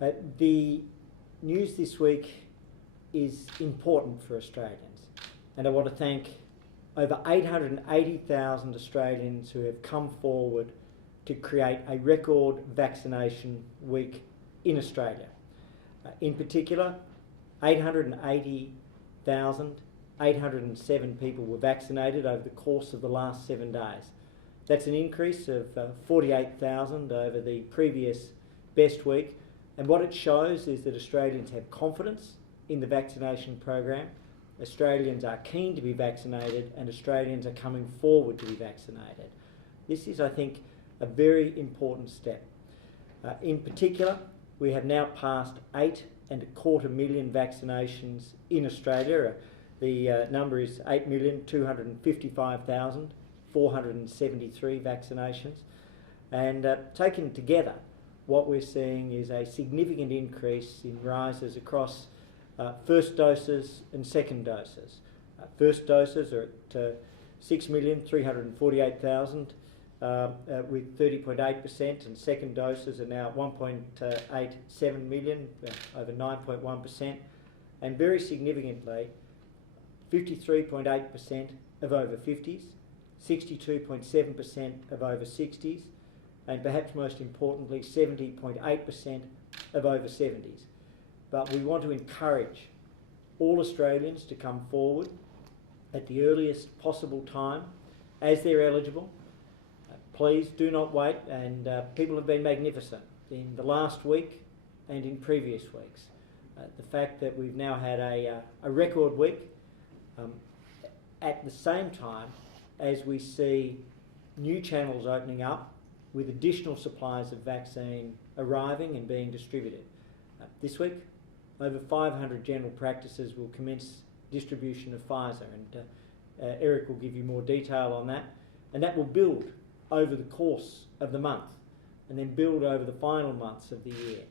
The news this week is important for Australians, and I want to thank over 880,000 Australians who have come forward to create a record vaccination week in Australia. In particular, 880,807 people were vaccinated over the course of the last 7 days. That's an increase of 48,000 over the previous best week, and what it shows is that Australians have confidence in the vaccination program. Australians are keen to be vaccinated, and Australians are coming forward to be vaccinated. This is, I think, a very important step. In particular, we have now passed 8.25 million vaccinations in Australia. The number is 8,255,473 vaccinations. And taken together, what we're seeing is a significant increase in rises across first doses and second doses. First doses are at 6,348,000 with 30.8%, and second doses are now 1.87 million, over 9.1%, and very significantly 53.8% of over 50s, 62.7% of over 60s, and perhaps most importantly 70.8% of over 70s. But we want to encourage all Australians to come forward at the earliest possible time as they're eligible. Please do not wait, and people have been magnificent in the last week and in previous weeks. The fact that we've now had a record week at the same time as we see new channels opening up with additional supplies of vaccine arriving and being distributed. This week, over 500 general practices will commence distribution of Pfizer, and Eric will give you more detail on that, and that will build over the course of the month and then build over the final months of the year.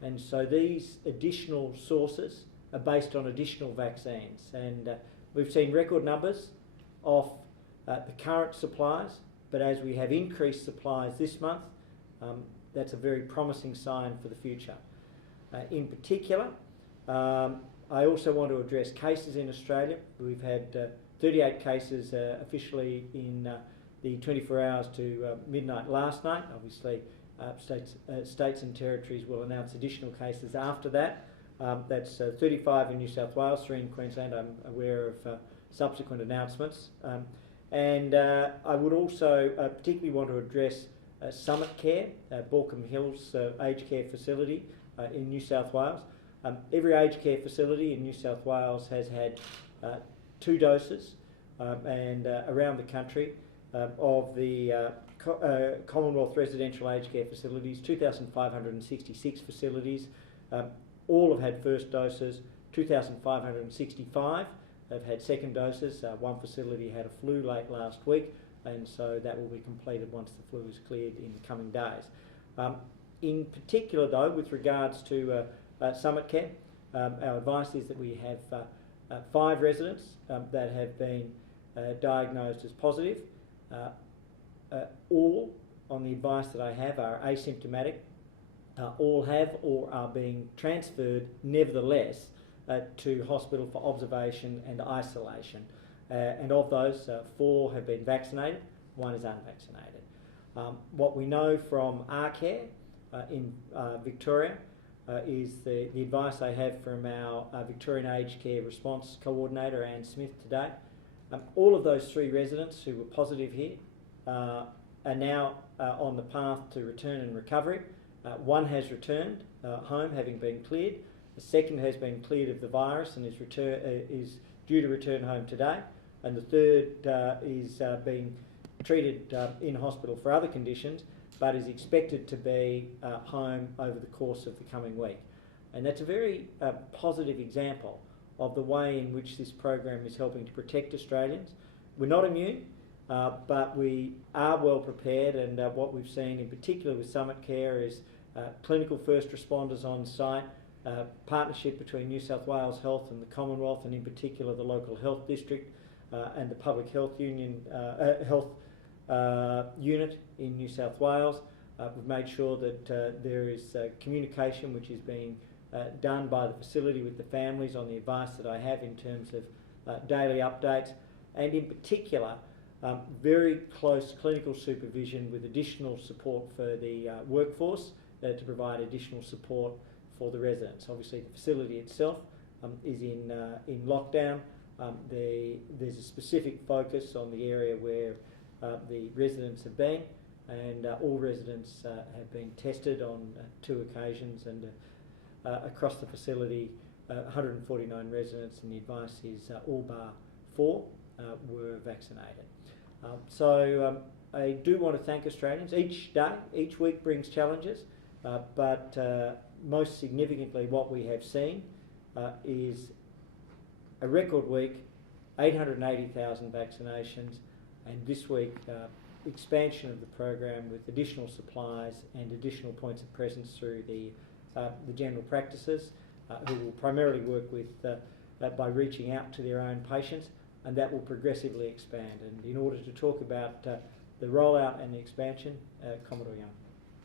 And so these additional sources are based on additional vaccines, and we've seen record numbers of the current supplies, but as we have increased supplies this month, that's a very promising sign for the future. In particular, I also want to address cases in Australia. We've had 38 cases officially in the 24 hours to midnight last night. Obviously, states and territories will announce additional cases after that. That's 35 in New South Wales, 3 in Queensland. I'm aware of subsequent announcements. And I would also particularly want to address Summit Care, Balcombe Hills aged care facility in New South Wales. Every aged care facility in New South Wales has had 2 doses, and around the country of the Commonwealth residential aged care facilities, 2,566 facilities, all have had first doses. 2,565 have had second doses. One facility had a flu late last week, and so that will be completed once the flu is cleared in the coming days. In particular, though, with regards to Summit Care, our advice is that we have 5 residents that have been diagnosed as positive. All, on the advice that I have, are asymptomatic. All have or are being transferred, nevertheless, to hospital for observation and isolation. And of those, 4 have been vaccinated, 1 is unvaccinated. What we know from our care in Victoria is the advice I have from our Victorian Aged Care Response Coordinator, Anne Smith, today. All of those 3 residents who were positive here are now on the path to return and recovery. 1 has returned home, having been cleared. The second has been cleared of the virus and is due to return home today. And the third is being treated in hospital for other conditions, but is expected to be home over the course of the coming week. And that's a very positive example of the way in which this program is helping to protect Australians. We're not immune, but we are well prepared, and what we've seen in particular with Summit Care is clinical first responders on site, partnership between New South Wales Health and the Commonwealth, and in particular the local health district and the public health union health unit in New South Wales, We've made sure that there is communication which is being done by the facility with the families on the advice that I have in terms of daily updates, and in particular very close clinical supervision with additional support for the workforce to provide additional support for the residents. Obviously the facility itself is in lockdown. There's a specific focus on the area where the residents have been, and all residents have been tested on 2 occasions, and across the facility 149 residents, and the advice is all bar 4 were vaccinated. So I do want to thank Australians. Each day, each week brings challenges, but most significantly what we have seen is a record week, 880,000 vaccinations, and this week expansion of the program with additional supplies and additional points of presence through the general practices, who will primarily work with by reaching out to their own patients, and that will progressively expand. And in order to talk about the rollout and the expansion, Commodore Young.